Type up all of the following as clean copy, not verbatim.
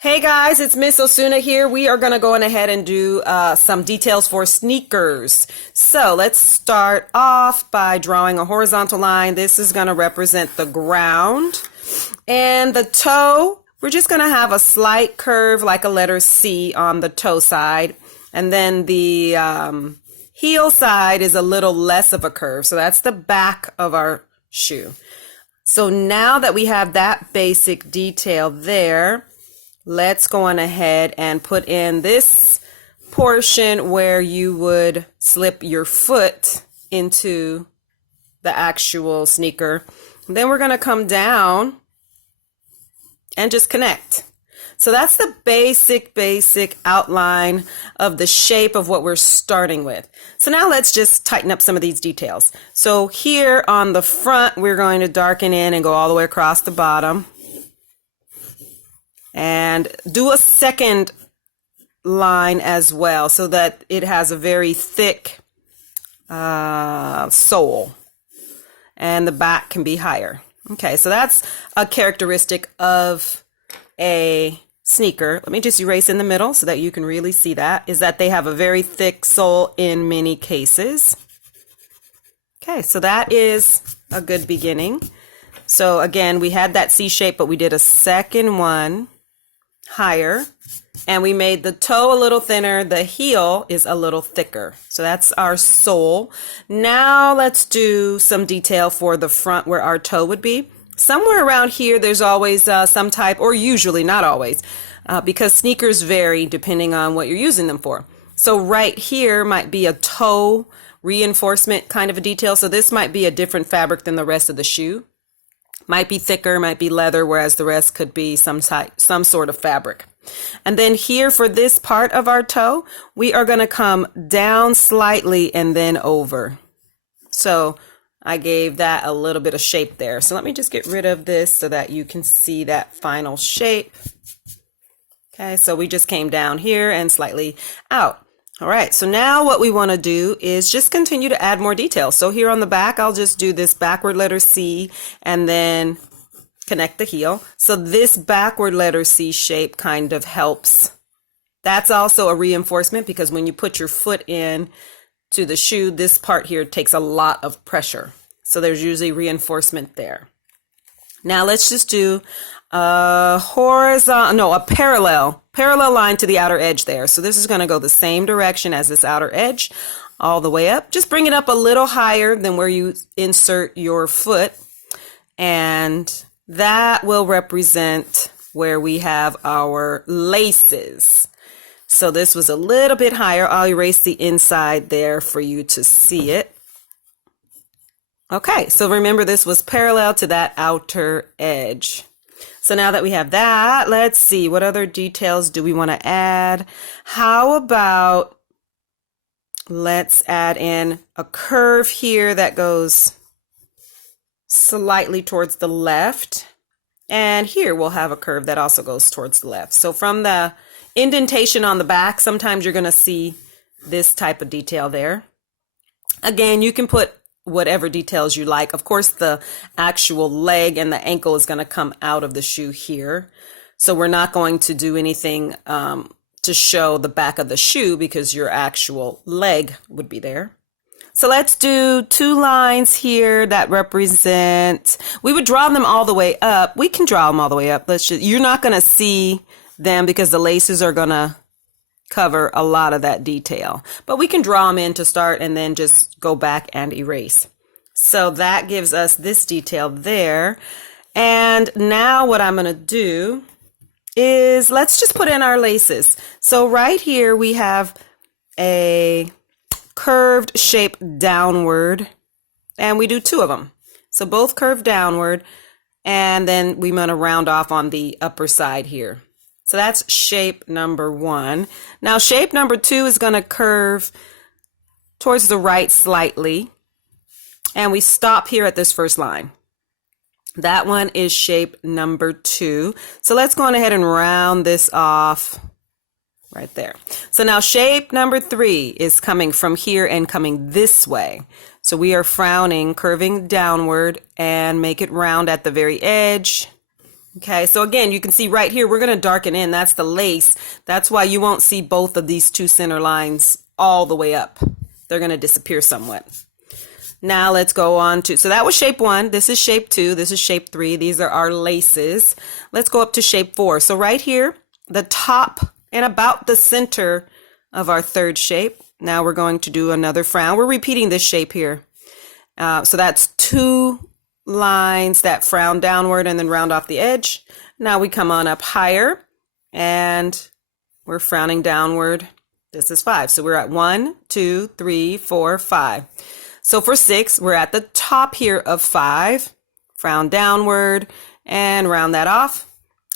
Hey guys, it's Miss Osuna here. We are going to go on ahead and do some details for sneakers. So let's start off by drawing a horizontal line. This is going to represent the ground. And the toe, we're just going to have a slight curve like a letter C on the toe side. And then the heel side is a little less of a curve. So that's the back of our shoe. So now that we have that basic detail there, let's go on ahead and put in this portion where you would slip your foot into the actual sneaker. Then we're going to come down and just connect. So that's the basic outline of the shape of what we're starting with. So now let's just tighten up some of these details. So here on the front, we're going to darken in and go all the way across the bottom. And do a second line as well so that it has a very thick sole and the back can be higher. Okay, so that's a characteristic of a sneaker. Let me just erase in the middle so that you can really see that, is that they have a very thick sole in many cases. Okay, so that is a good beginning. So again, we had that C shape, but we did a second one higher, and we made the toe a little thinner. The heel is a little thicker. So that's our sole. Now let's do some detail for the front where our toe would be. Somewhere around here, there's always some type, or usually, not always, because sneakers vary depending on what you're using them for. So right here might be a toe reinforcement kind of a detail. So this might be a different fabric than the rest of the shoe. Might be thicker, might be leather, whereas the rest could be some sort of fabric. And then here for this part of our toe, we are going to come down slightly and then over. So I gave that a little bit of shape there. So let me just get rid of this so that you can see that final shape. Okay, so we just came down here and slightly out. All right, so now what we want to do is just continue to add more details. So here on the back, I'll just do this backward letter C and then connect the heel. So this backward letter C shape kind of helps. That's also a reinforcement because when you put your foot in to the shoe, this part here takes a lot of pressure. So there's usually reinforcement there. Now let's just do a parallel line to the outer edge there. So this is going to go the same direction as this outer edge all the way up. Just bring it up a little higher than where you insert your foot, and that will represent where we have our laces. So this was a little bit higher. I'll erase the inside there for you to see it. Okay, so remember this was parallel to that outer edge. So now that we have that, let's see, what other details do we want to add? How about, let's add in a curve here that goes slightly towards the left. And here we'll have a curve that also goes towards the left. So from the indentation on the back, sometimes you're going to see this type of detail there. Again, you can put whatever details you like. Of course, the actual leg and the ankle is going to come out of the shoe here. So we're not going to do anything to show the back of the shoe because your actual leg would be there. So let's do two lines here that represent, we would draw them all the way up. We can draw them all the way up. You're not going to see them because the laces are going to cover a lot of that detail, but we can draw them in to start and then just go back and erase. So that gives us this detail there. And now what I'm going to do is let's just put in our laces. So right here we have a curved shape downward, and we do two of them. So both curve downward, and then we want to round off on the upper side here. So that's shape number one. Now shape number two is going to curve towards the right slightly. And we stop here at this first line. That one is shape number two. So let's go on ahead and round this off right there. So now shape number three is coming from here and coming this way. So we are frowning, curving downward, and make it round at the very edge. Okay, so again, you can see right here, we're going to darken in. That's the lace. That's why you won't see both of these two center lines all the way up. They're going to disappear somewhat. Now let's go on to, so that was shape 1. This is shape 2. This is shape 3. These are our laces. Let's go up to shape 4. So right here, the top and about the center of our third shape. Now we're going to do another frown. We're repeating this shape here. So that's 2 lines that frown downward and then round off the edge. Now we come on up higher and we're frowning downward. This is 5. So we're at 1, 2, 3, 4, 5. So for 6, we're at the top here of 5, frown downward and round that off.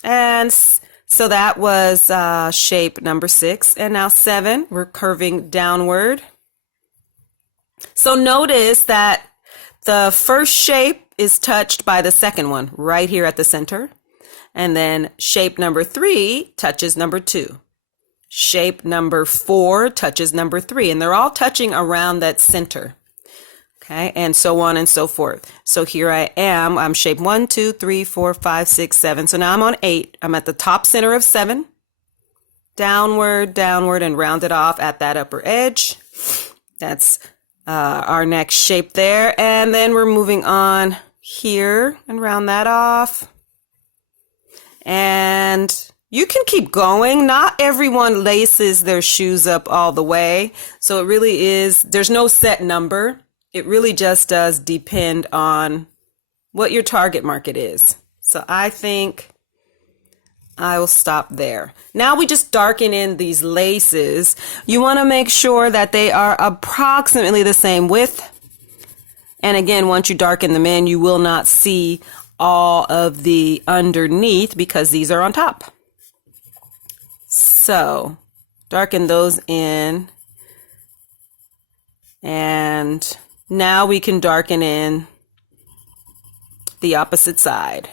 And so that was shape number 6. And now 7, we're curving downward. So notice that the first shape is touched by the second one right here at the center. And then shape number 3 touches number 2. Shape number 4 touches number 3. And they're all touching around that center. Okay, and so on and so forth. So here I am. I'm shape 1, 2, 3, 4, 5, 6, 7. So now I'm on 8. I'm at the top center of 7. Downward, downward, and round it off at that upper edge. That's our next shape there. And then we're moving on here and round that off. And you can keep going. Not everyone laces their shoes up all the way. So it really is, there's no set number. It really just does depend on what your target market is. So I think I will stop there. Now we just darken in these laces. You want to make sure that they are approximately the same width. And again, once you darken them in, you will not see all of the underneath because these are on top. So darken those in. And now we can darken in the opposite side.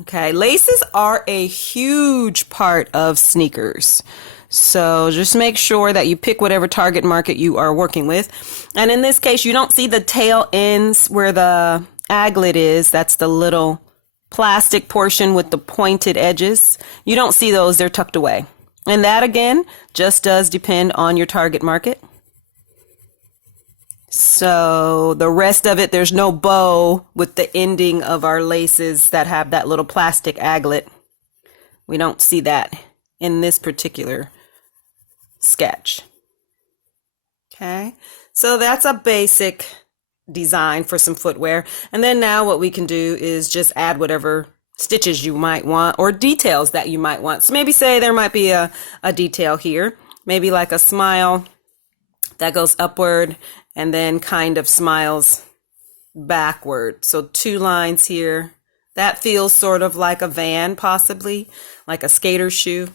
Okay, laces are a huge part of sneakers. So just make sure that you pick whatever target market you are working with. And in this case, you don't see the tail ends where the aglet is. That's the little plastic portion with the pointed edges. You don't see those, they're tucked away. And that again, just does depend on your target market. So the rest of it, there's no bow with the ending of our laces that have that little plastic aglet. We don't see that in this particular sketch. Okay, so that's a basic design for some footwear. And then now what we can do is just add whatever stitches you might want or details that you might want. So maybe say there might be a detail here, maybe like a smile that goes upward and then kind of smiles backward. So 2 lines here. That feels sort of like a van, possibly, like a skater shoe.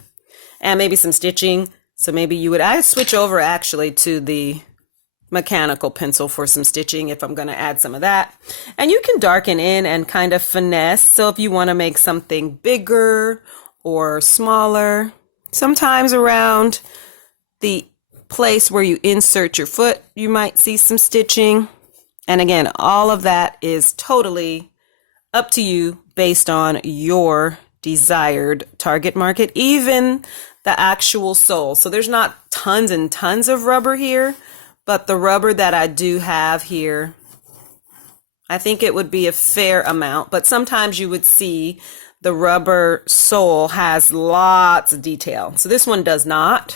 And maybe some stitching. So maybe I'd switch over actually to the mechanical pencil for some stitching if I'm going to add some of that. And you can darken in and kind of finesse. So if you want to make something bigger or smaller, sometimes around the place where you insert your foot, you might see some stitching. And again, all of that is totally up to you based on your desired target market, even the actual sole. So there's not tons and tons of rubber here, but the rubber that I do have here, I think it would be a fair amount. But sometimes you would see the rubber sole has lots of detail. So this one does not.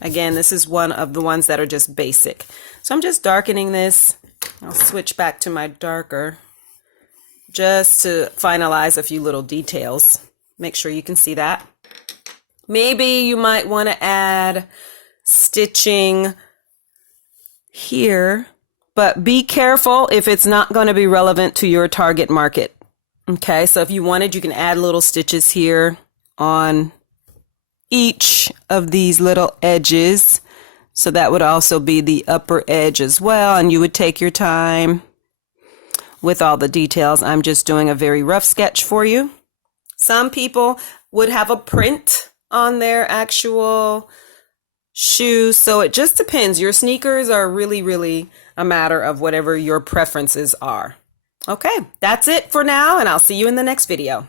Again, this is one of the ones that are just basic. So I'm just darkening this. I'll switch back to my darker just to finalize a few little details. Make sure you can see that. Maybe you might want to add stitching here, but be careful if it's not going to be relevant to your target market. Okay, so if you wanted, you can add little stitches here on each of these little edges. So that would also be the upper edge as well. And you would take your time with all the details. I'm just doing a very rough sketch for you. Some people would have a print on their actual shoes. So it just depends. Your sneakers are really a matter of whatever your preferences are. Okay, that's it for now, and I'll see you in the next video.